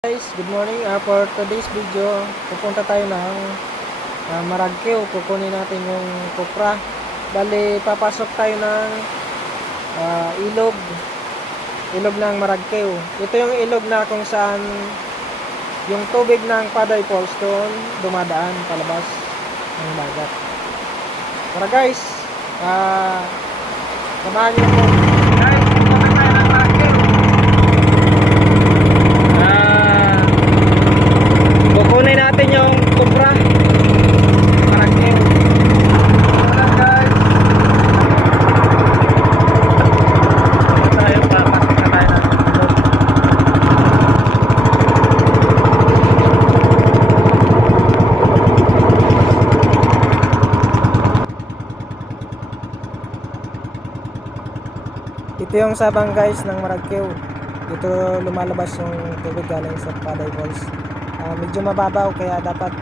Guys, good morning. For today's video, pupunta tayo ng Maragkeo. Kukunin natin yung kopra. Bali, papasok tayo ng ilog. Ilog ng Maragkeo. Ito yung ilog na kung saan yung tubig ng Paday Falls doon dumadaan palabas ng dagat. Tara guys, samahan niyo po. Guys, pupunta tayo ng Maragkeo. Kukunin natin yung kopra Maragkeo. Tara guys, tayo papasok na tayo ng ilog. Ito yung sabang guys ng Maragkeo. Dito lumalabas yung tubig galing sa Paday Falls. Medyo mababaw kaya dapat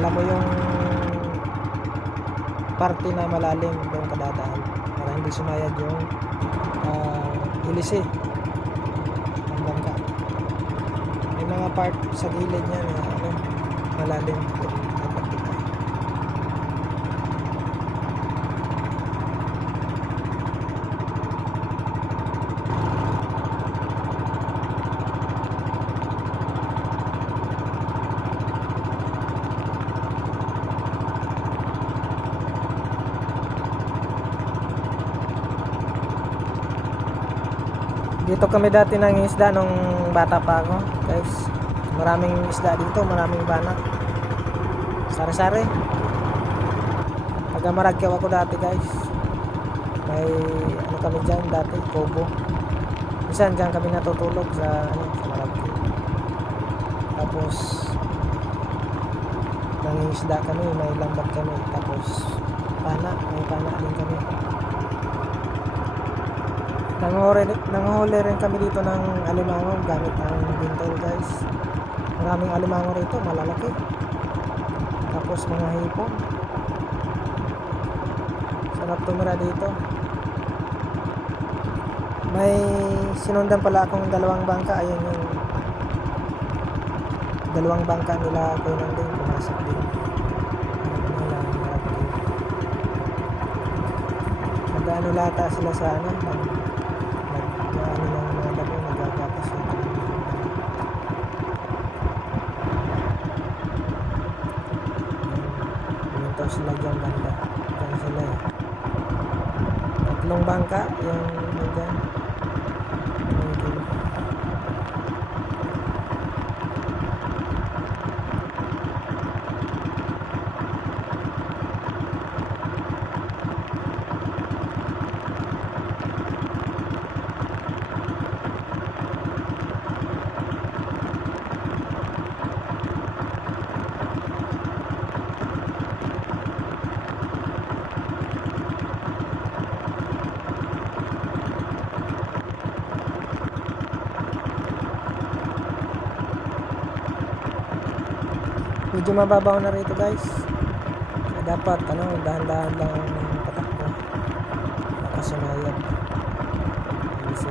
alam mo yung parte na malalim doon kadadaan para hindi sumayad yung ilisi ng bangka. May mga part sa gilid niya na malalim doon dapat dito. Dito kami dati nang isda nung bata pa ako, guys. Maraming isda dito, maraming banak. Sari-sari. Taga Maragkeo ako dati, guys. May kami dyan dati, Kobo. Minsan dyan kami natutulog sa sa Maragkeo. Tapos nangingisda kami, may lambat kami. Tapos may pana din kami. Nanguhuli rin kami dito ng alimango gamit ang bintol, guys. Maraming alimango rito, malalaki. Tapos mga hipon. Sarap tumira dito. May sinundan pala akong dalawang bangka. Ayun yung dalawang bangka nila ko nandun, pumasok din. Nag-ano lata sila sa sila dyan banda. Dyan sila tatlong bangka yung dyan. Medyo mababaw na rito, guys. Kaya dapat dahan-dahan lang patakbo. Baka sumayad. Easy.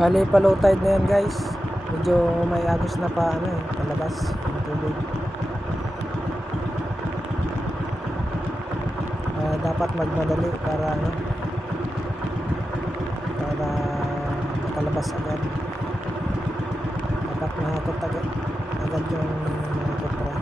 Bali pa low tide na yan, guys. Medyo may agos na pa palabas yung tubig. Dapat magmadali para makalabas agad. Dapat mahakot agad yung mga kopra.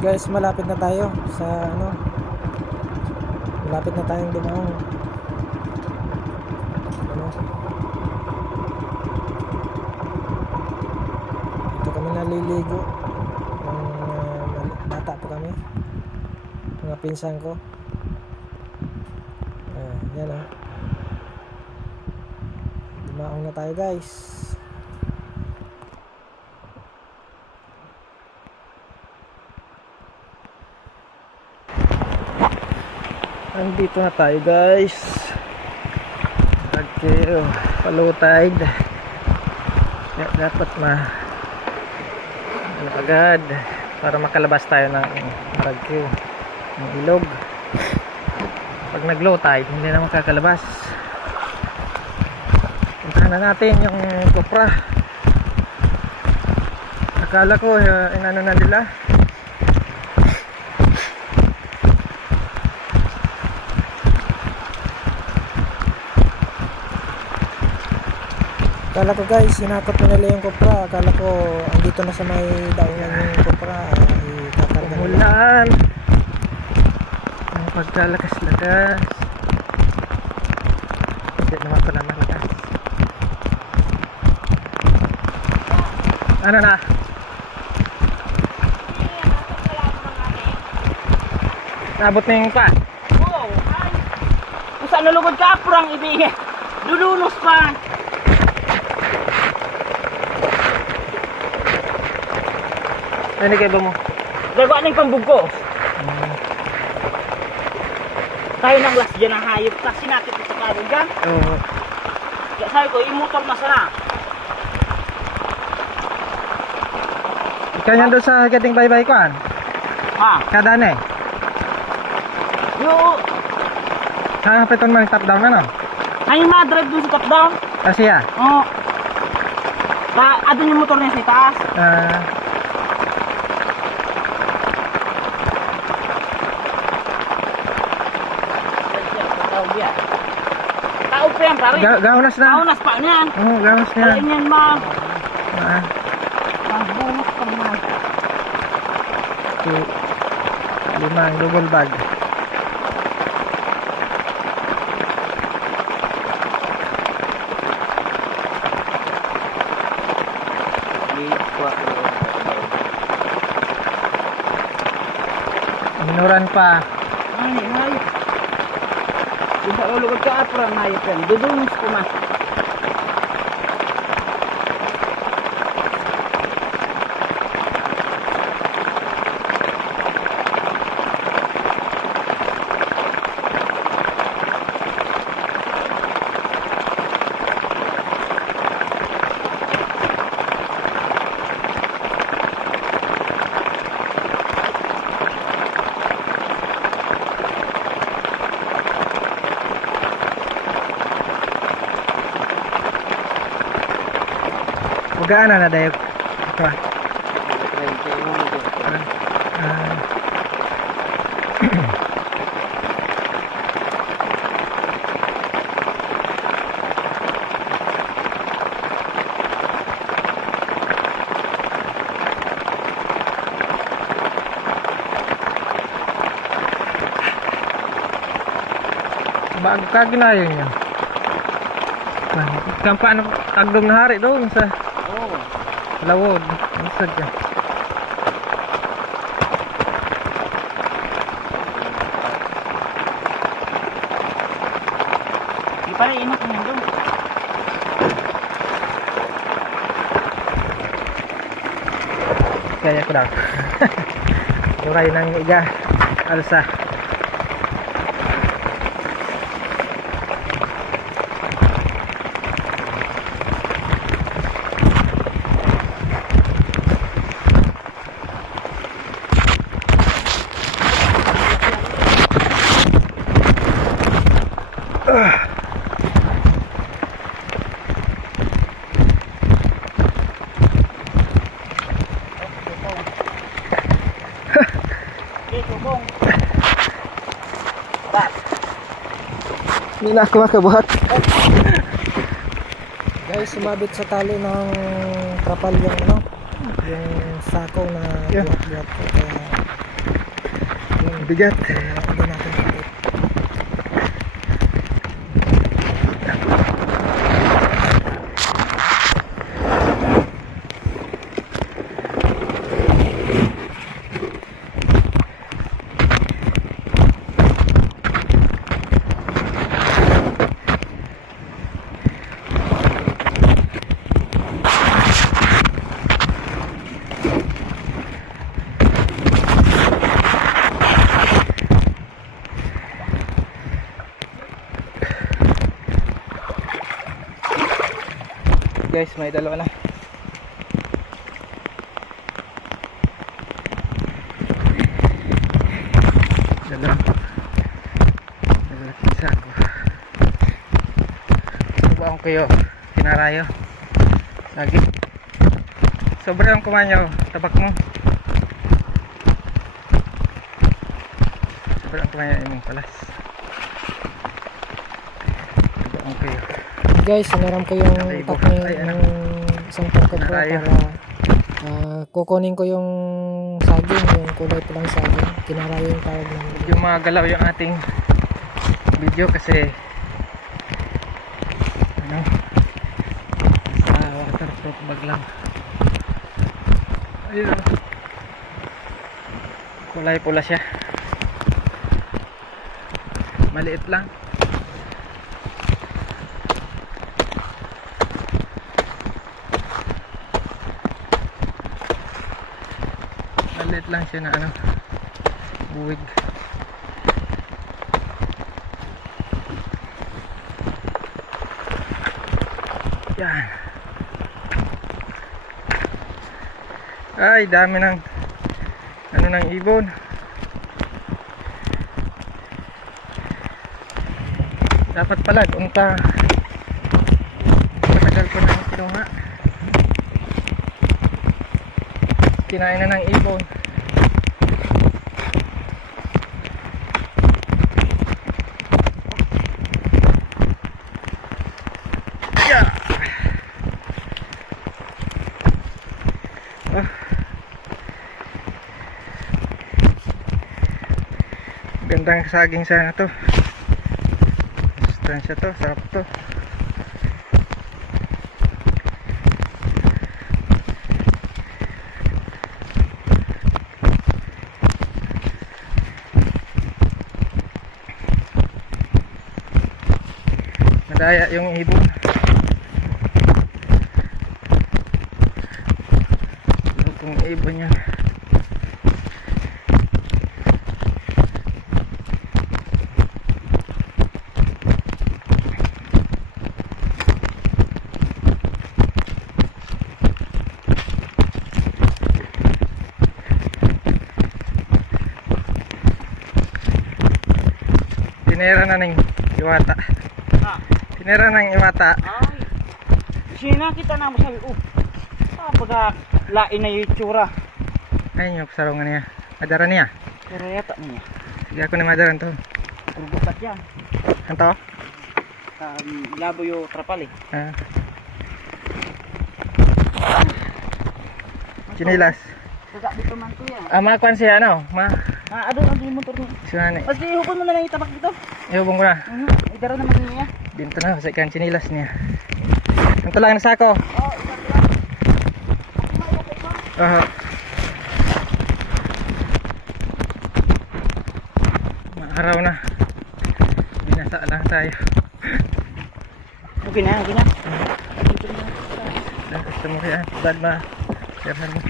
Guys, malapit na tayo sa ano. Malapit na tayong dumaong. Ano? Ito kami naliligo. Bata pa kami. Mga pinsan ko. Yan ah. Dumaong na tayo guys. Andito na tayo guys. Okay, low tide. Dapat ano agad para makalabas tayo ng Maragkeo, ng ilog. Pag nag low tide hindi na makakalabas. Puntahan na natin yung kopra. Akala ko inano na nila. Akala ko guys, sinakot na nila yung kopra. Akala ko andito na sa may daungan yung kopra. Ikakarga nila. Umulan. Ang pagkalakas-lakas. Hindi naman pala malakas. Ano na? Nabot na yung pa? Oo. Ay. Kung saan nalugod ka, aprang ibigay. Lulunos pa. Ano kayo ba mo? Gagawa ng pambugko. Tayo ng last dyan ang hayop. Kasi natin ito sa karoon dyan. Oo. Kaya sabi ko, yung motor na sana. Ikaw yan doon sa gating bye-bye ko an? Ha? Kadaan eh. Yung... Saan ka pitong mga top down ano? Ay, ma-drive dun sa top down. Kasi ah? Oo. Adun yung motor niya sa itaas. Tao pa yan, pare. Gaunas na. Gaunas pa niyan. Oo, gaunas na. Kaya yan, ma. Ah, Bonus pa naman. 5 double bag. Minuran pa. Ay, ay. Kung sa ulo ka aprang hayop yan. Dudunos ko ma. Gaana na dayo. Ito ah. Bago ka ginayo niya. Kampaan agdong na hari doon sa Lawod, masag ka. Di pa rin inok niya doon. Kaya ko daw. Turay ng iga. Alsa. Hindi na ako makabuhat. Guys, sumabit sa tali ng trapal yung ano, yung sako na buhat-buhat ko. Kaya Mabigat. Hindi natin kapit. Guys, may dalawa na. Dalawa sako. Subukan ko kayo. Kinarayo. Lagi. Sobrang kumanyaw. Tabak mo. Sobrang kumanyaw imong palas. Subukan kayo. Guys, sinaram ko yung tak ng isang pangkot ko para kukunin ko yung saging, yung kulay pulang saging. Kinarayo yung tawag namin. Medyo magalaw yung ating video kasi sa waterproof bag lang. Ayun, kulay pula siya, maliit lang. Maliit lang siya na buwig. Yan. Ay, dami ng ng ibon. Dapat pala unta. Matagal ko na kinuha. Kinain na ng ibon. Yeah. Gandang saging sana to. Sustansya to, sarap to. Madaya yung ibon. Lukong ibon yan. Tinera na ng iwata. Tinera ng iwata. Ay, sinakita na mo sabi, pagka lain na yung itsura. Ayun yung sarungan niya. Madaran niya. Pero yata niya. Sige ako na madaran to. Kurgukat yan. Anto? Labo yung trapal eh. Chinilas. Kagak dito man to yan. Makuan siya Adun yung motor niya. Sunan Mas ihukon mo na lang yung tabak dito. Ihubong ko na. Idaro naman niya. Dito na, sa ikan chinilas niya. Anto lang na sako. Maaraw na. Binasa lang tayo. Okay na, okay na. Gusto mo kaya, bad ma. Kaya mo.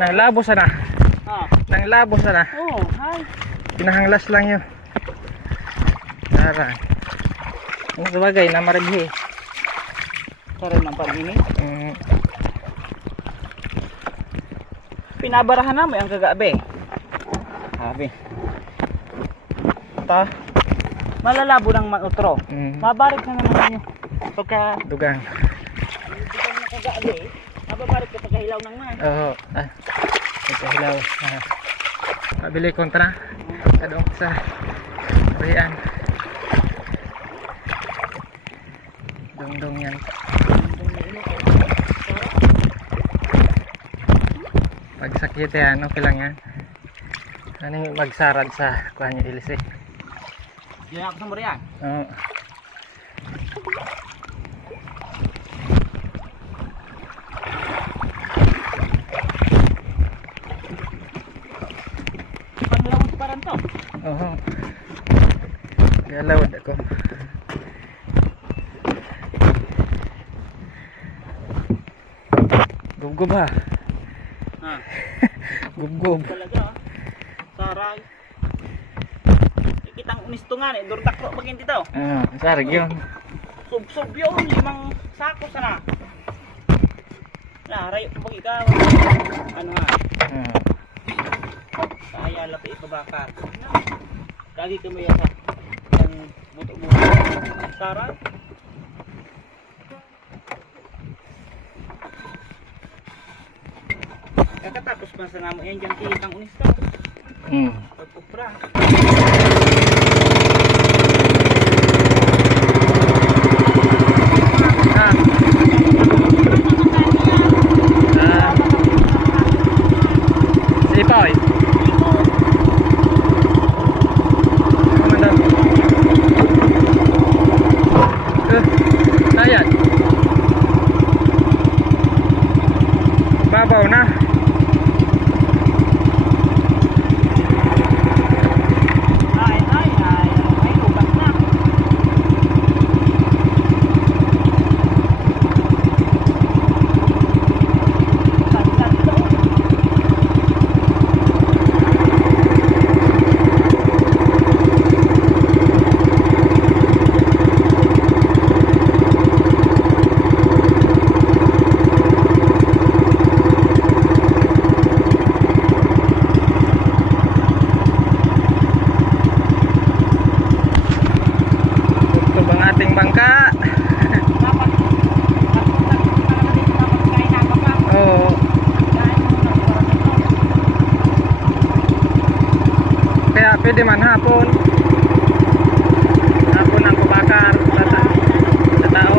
Nang labo sana. Nang labo sana. Oh, hi. Pinahanglas lang yun. Sarang. Ang sabagay na maribhi. Sarang ng pag-ini. Pinabarahan na mo yung kagabi. Sabi. Ta? Malalabo ng utro. Mabarik na naman nyo. Pagka Dugang. dugang na kagabi, mababarik ka pagkahilaw ng man. Oo. Pagkahilaw. Pabili kontra. Kadong sa Rian. Dong-dong yan. Kita yan, okay lang yan. Ano yung magsarad sa kuha niyo ilis eh. Diyan ako sa Marian. Oo. Panlawad pa rin to. Oo. Kaya lawad ako. Gubgob ha. Ha. Gubgob. Talaga. Saray. Ikitang unistungan eh. Durtakro bagin dito. Sarag yun. Sub-sub yun. 5 sako sana. Rayo pa bagi ka. Ano nga. Kaya lapi ibabakar. Lagi kami yata. Yang buto-buto. Saray. Kakatapos pa sa namo yan dyan kitang unista. Pagpupra. Sipoy. Ayan. Babaw na. Ay, ubat na. Ito bang ating bangka? Oo. Kaya pwede man hapon. Hapon ang kubakar sa tao.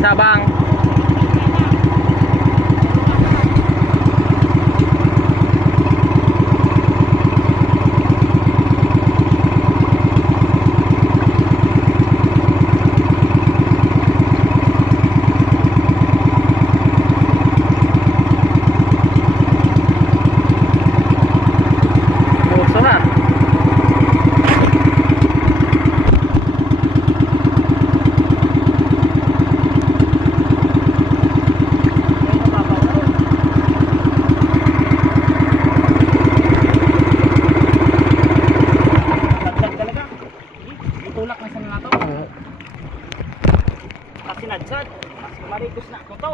Sabang. Suhat. Itulak na sa mga to. Kasi nadsad. Mas marikos na ako to.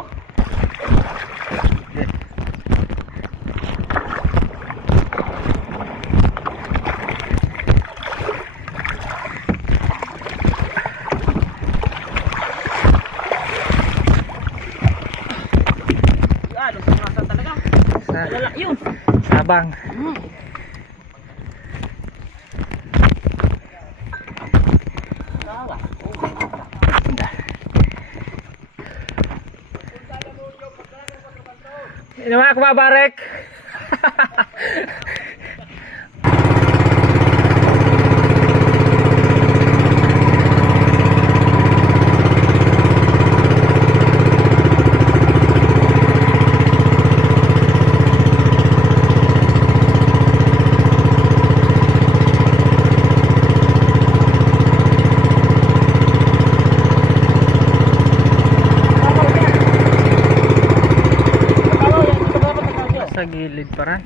Yan, lumasa talaga. Alala, yun. Sabang. Tawa. Ini mah aku babarek. Sa gilid pa rin.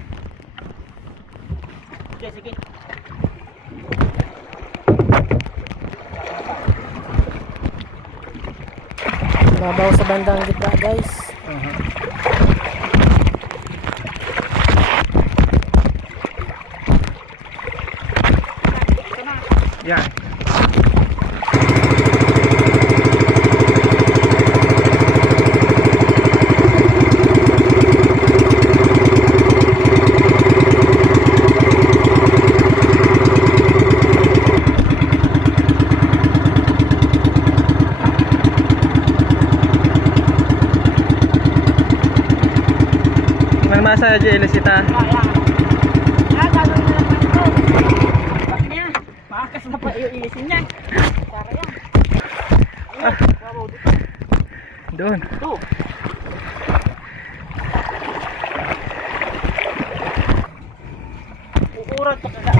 Sige, sige. Mabaw sa bandang gitna guys. Yan. Mang masa aja ilisita. Maakas na pa iilisin niya. Para yan. Doon. Ito. Uurat pa kaga.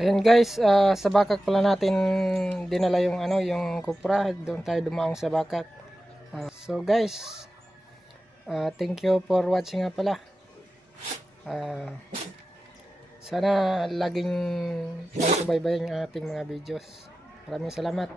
Ayun guys, sa Bakak pala natin dinala yung ano, yung kupra. Doon tayo dumaong sa Bakak. So guys, thank you for watching nga pala. Sana laging subaybayan yung ating mga videos. Maraming salamat.